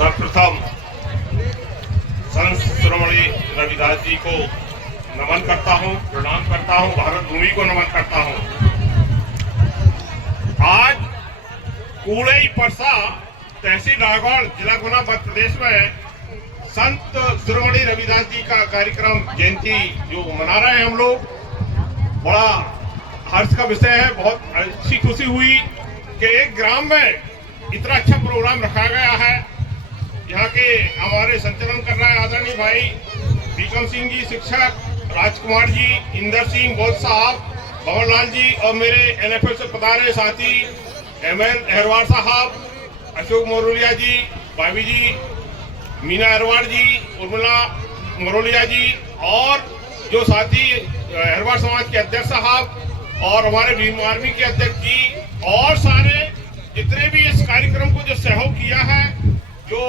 सर्वप्रथम संत शिरोमणि रविदास जी को नमन करता हूं, प्रणाम करता हूं, भारत भूमि को नमन करता हूं। आज कूड़ई परसा तहसील रायगढ़ जिला गुना मध्य प्रदेश में संत शिरोमणि रविदास जी का कार्यक्रम जयंती जो मना रहे हैं हम लोग, बड़ा हर्ष का विषय है। बहुत अच्छी खुशी हुई कि एक ग्राम में इतना अच्छा प्रोग्राम रखा गया है। यहाँ के हमारे संचालन कर रहे हैं आदरणीय भाई बीकम सिंह जी शिक्षक, राजकुमार जी, इंदर सिंह बोध साहब, भवन लाल जी और मेरे एनएफएल से पधारे साथी एमएल अहरवार साहब, अशोक मोरोलिया जी, भाभी जी, मीना अहरवार जी, उर्मिला मोरोलिया जी और जो साथी अहरवार समाज के अध्यक्ष साहब और हमारे भीम आर्मी के अध्यक्ष जी और सारे जितने भी इस कार्यक्रम को जो सहयोग किया है, जो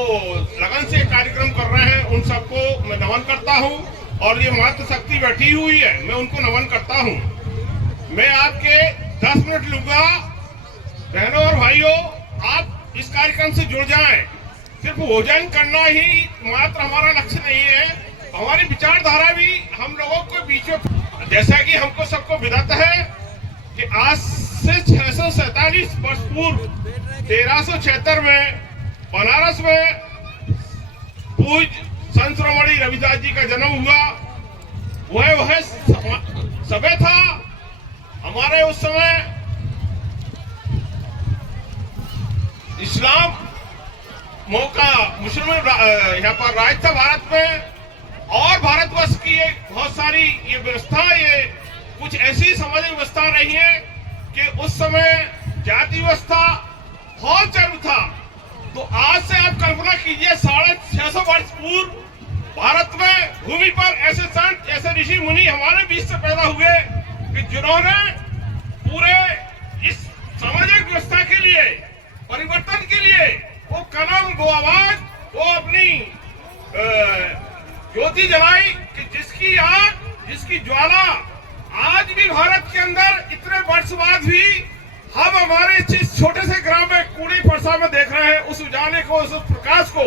लगन से कार्यक्रम कर रहे हैं, उन सबको मैं नमन करता हूं। और ये मातृशक्ति बैठी हुई है, मैं उनको नमन करता हूं। मैं आपके 10 मिनट लूंगा। बहनों और भाइयों, आप इस कार्यक्रम से जुड़ जाएं। सिर्फ भोजन करना ही मात्र हमारा लक्ष्य नहीं है, हमारी विचारधारा भी हम लोगों के बीच में, जैसा कि हमको सबको विदित है कि आज से 647 वर्ष पूर्व 1376 में बनारस में पूज्य संत शिरोमणि रविदास जी का जन्म हुआ। वह समय था हमारे उस समय इस्लाम मौका मुस्लिम यहाँ पर राज था भारत में। और भारतवर्ष की एक बहुत सारी ये व्यवस्था, ये कुछ ऐसी सामाजिक व्यवस्था रही है कि उस समय जाति व्यवस्था बहुत चालू था। तो आज से आप कल्पना कीजिए 650 वर्ष पूर्व भारत में भूमि पर ऐसे संत, ऐसे ऋषि मुनि हमारे बीच से पैदा हुए कि जिन्होंने पूरे इस सामाजिक व्यवस्था के लिए, परिवर्तन के लिए वो कलम, वो आवाज, वो अपनी ज्योति जलाई कि जिसकी आग, जिसकी ज्वाला आज भी भारत के अंदर इतने वर्ष बाद भी हम हमारे इस छोटे से ग्राम में कूड़ी परसा में देख रहे हैं, उस उजाले को, उस प्रकाश को।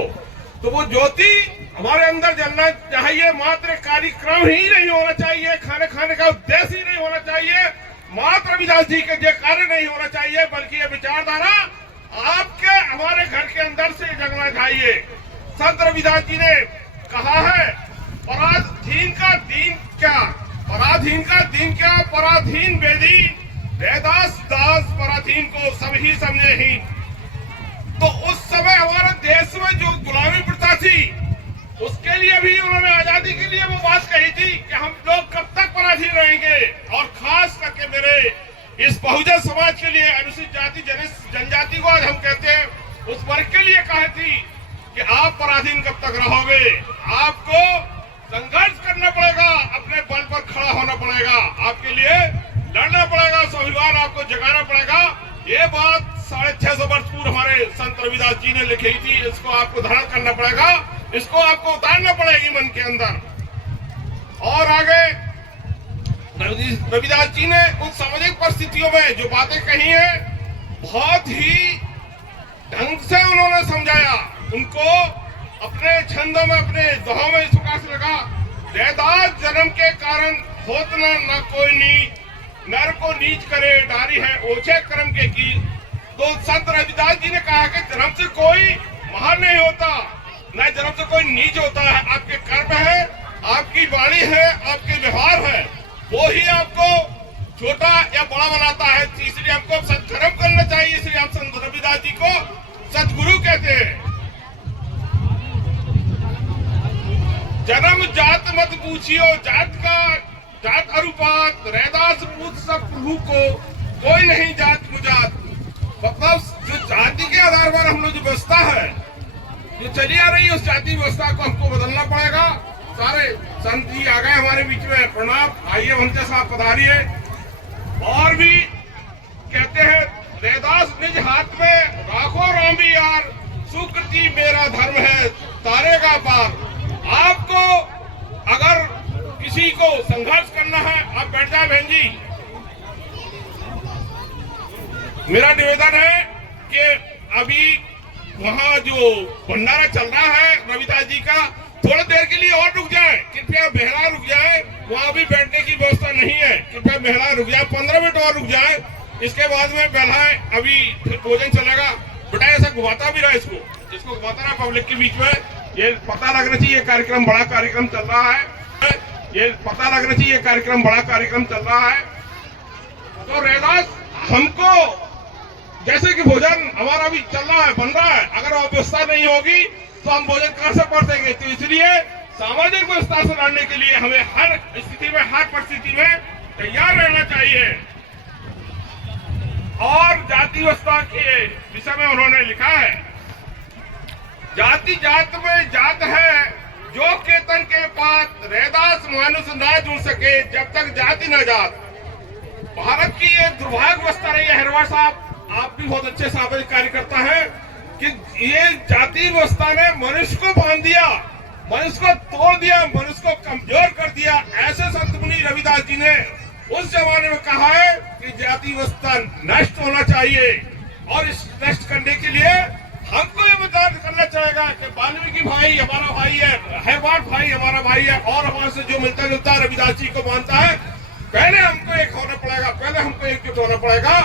तो वो ज्योति हमारे अंदर जलना चाहिए। मात्र कार्यक्रम ही नहीं होना चाहिए, खाने खाने का उद्देश्य ही नहीं होना चाहिए, मात्र रविदास जी के कार्य नहीं होना चाहिए, बल्कि ये विचारधारा आपके हमारे घर के अंदर से जगना चाहिए। संत रविदास जी ने कहा है, पराधीन का दीन क्या, पराधीन का दीन क्या, पराधीन बेदीन, रैदास दास पराधीन को सब ही समझे ही। तो उस समय हमारे देश में जो गुलामी प्रथा थी, उसके लिए भी उन्होंने आजादी के लिए वो बात कही थी कि हम लोग कब तक पराधीन रहेंगे। और खास करके मेरे इस बहुजन समाज के लिए, अनुसूचित जाति जनजाति को आज हम कहते हैं, उस वर्ग के लिए कही थी कि आप पराधीन कब तक रहोगे, आपको संघर्ष करना पड़ेगा, अपने बल पर खड़ा होना पड़ेगा, आपके लिए लड़ना पड़ेगा, स्वाभिमान आपको जगाना पड़ेगा। ये बात 650 वर्ष पूर्व हमारे संत रविदास जी ने लिखी थी। इसको आपको धारण करना पड़ेगा, इसको आपको उतारना पड़ेगी मन के अंदर। और आगे रविदास जी ने उन सामाजिक परिस्थितियों में जो बातें कही है, बहुत ही ढंग से उन्होंने समझाया। उनको अपने छंदों में, अपने दोहों में इस प्रकार से लगा, रैदास जन्म के कारण होत न कोई नीच, नर को नीच करे डारी है ओछे कर्म के की। तो संत रविदास जी ने कहा कि जन्म से कोई महान नहीं होता, न जन्म से कोई नीच होता है। आपके कर्म है, आपकी वाणी है, आपके व्यवहार है, वो ही आपको छोटा या बड़ा बनाता है। इसलिए हमको सत्कर्म करना चाहिए, इसलिए हम संत रविदास जी को सतगुरु कहते हैं। जन्म जात मत पूछियो, जात अरुपात, रैदास पूछ सब प्रभु को, कोई नहीं जात मुजात। मतलब जो जाति के आधार पर हम लोग जो व्यवस्था है, जो चली आ रही है, उस जाति व्यवस्था को हमको बदलना पड़ेगा। सारे संत जी आ गए हमारे बीच में, प्रणाम। आइए भंते साहब पधारिए। और भी कहते हैं, रैदास निज हाथ में राखो रामी यार, सुकृति मेरा धर्म है तारेगा पार। आपको अगर किसी को संघर्ष करना है, आप बैठ जाए बहन जी। मेरा निवेदन है कि अभी वहाँ जो भंडारा चल रहा है रविदास जी का, थोड़ी देर के लिए और रुक जाए, कृपया बेहरा रुक जाए, वहाँ भी बैठने की व्यवस्था नहीं है, कृपया बेहरा रुक जाए, 15 मिनट और रुक जाए, इसके बाद में बेल्हाए अभी फिर भोजन चलेगा। बेटा ऐसा घुमाता भी रहा इसको घुमाता रहा पब्लिक के बीच में, ये पता लगना चाहिए कार्यक्रम बड़ा कार्यक्रम चल रहा है, ये पता लगना चाहिए कार्यक्रम बड़ा कार्यक्रम चल रहा है। तो रैदास हमको जैसे कि भोजन हमारा भी चल रहा है, बन रहा है, अगर व्यवस्था नहीं होगी तो हम भोजन कहां से पढ़ेंगे। तो इसलिए सामाजिक व्यवस्था से लड़ने के लिए हमें हर स्थिति में, हर परिस्थिति में तैयार रहना चाहिए। और जाति व्यवस्था के विषय में उन्होंने लिखा है, जाति जात में जात है, जो केतन के पात, रैदास मानुष ना जुड़ सके जब तक जाति न जात। भारत की ये दुर्भाग्यवस्था रही है। हरवार साहब, आप भी बहुत अच्छे सामाजिक कार्यकर्ता हैं, कि ये जाति व्यवस्था ने मनुष्य को बांध दिया, मनुष्य को तोड़ दिया, मनुष्य को कमजोर कर दिया। ऐसे संत मुनि रविदास जी ने उस जमाने में कहा है कि जाति व्यवस्था नष्ट होना चाहिए, और इस नष्ट करने के लिए हमको ये विचार करना चाहेगा कि वाल्मीकि भाई हमारा भाई है, हैवार भाई हमारा भाई है, और हमारे से जो मिलता जुलता रविदास जी को मानता है, पहले हमको एक होना पड़ेगा, पहले हमको एकजुट होना पड़ेगा।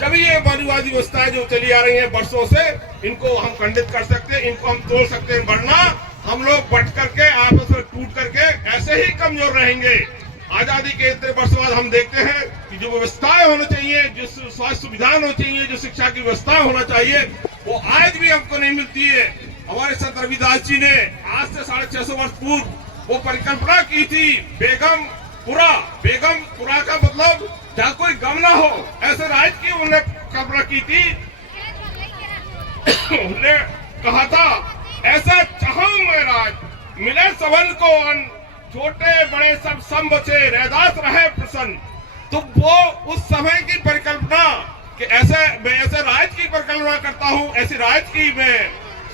जब ये मनुवादी व्यवस्थाएं जो चली आ रही है वर्षों से, इनको हम खंडित कर सकते हैं, इनको हम तोड़ सकते हैं, वरना हम लोग बट करके आपस में टूट करके ऐसे ही कमजोर रहेंगे। आजादी के इतने वर्ष बाद हम देखते हैं कि जो व्यवस्थाएं होनी चाहिए, जो स्वास्थ्य सुविधा होनी चाहिए, जो शिक्षा की व्यवस्था होना चाहिए, वो आज भी हमको नहीं मिलती है। हमारे संत रविदास जी ने आज से 650 वर्ष पूर्व वो परिकल्पना की थी, बेगमपुरा। बेगमपुरा का मतलब जहाँ कोई गम ना हो, ऐसे राज्य की उन्होंने कल्पना की थी। उन्होंने कहा था, ऐसा चाहूं मैं राज, मिले सबन को अन्न, छोटे बड़े सब बचे, रैदास रहे प्रसन्न। तो वो उस समय की परिकल्पना कि मैं ऐसे राज्य की परिकल्पना करता हूँ, ऐसे राज्य की मैं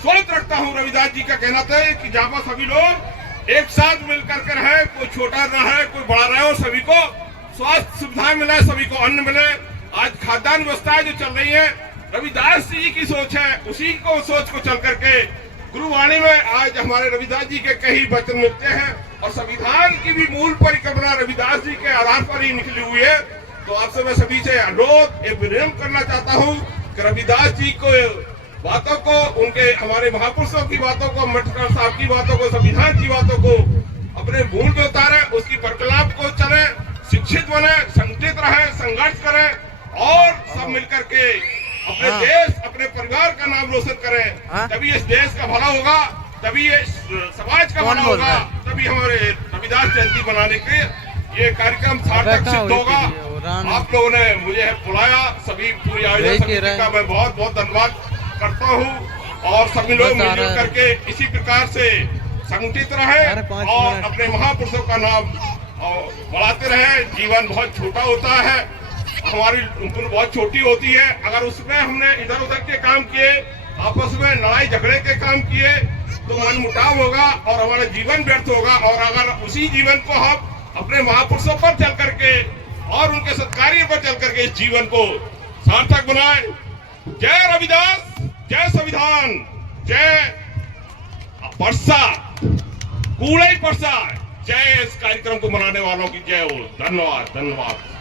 सोच रखता हूँ। रविदास जी का कहना था कि जहाँ पर सभी लोग एक साथ मिलकर के रहे, कोई छोटा ना है, कोई बड़ा रहे, और सभी को स्वास्थ्य सुविधाएं मिले, सभी को अन्न मिले। आज खाद्यान्न व्यवस्थाएं जो चल रही है, रविदास जी की सोच है, उसी को सोच को चल करके गुरुवाणी में आज हमारे रविदास जी के कई वचन मिलते हैं, और संविधान की भी मूल परिकल्पना रविदास जी के आधार पर ही निकली हुई है। तो आपसे मैं सभी से अनुरोध एक विनम्र करना चाहता हूँ कि रविदास जी को बातों को, उनके हमारे महापुरुषों की बातों को, अम्बेडकर साहब की बातों को, संविधान की बातों को अपने मूल में उतारे, उसकी बरकलाप को चले, शिक्षित बने, संगठित रहे, संघर्ष करें, और सब मिलकर के अपने देश, अपने परिवार का नाम रोशन करें। तभी इस देश का भला होगा, तभी ये समाज का भला होगा, तभी हमारे रविदास जयंती बनाने के ये कार्यक्रम सार्थक सिद्ध होगा। आप लोगों ने मुझे बुलाया, सभी पूरी आयोजन समिति का मैं बहुत बहुत धन्यवाद करता हूँ, और सभी लोग मिलजुल करके इसी प्रकार से संगठित रहे और अपने महापुरुषों का नाम बढ़ाते रहे। जीवन बहुत छोटा होता है, हमारी उम्र बहुत छोटी होती है, अगर उसमें हमने इधर उधर के काम किए, आपस में लड़ाई झगड़े के काम किए, तो मन मुटाव होगा और हमारा जीवन व्यर्थ होगा। और अगर उसी जीवन को हम अपने महापुरुषों पर चल करके और उनके सत्कार्य पर चल करके इस जीवन को सार्थक बनाए। जय रविदास, जय संविधान, जय परसा, कूड़ई परसा, जय इस कार्यक्रम को मनाने वालों की जय हो। धन्यवाद, धन्यवाद।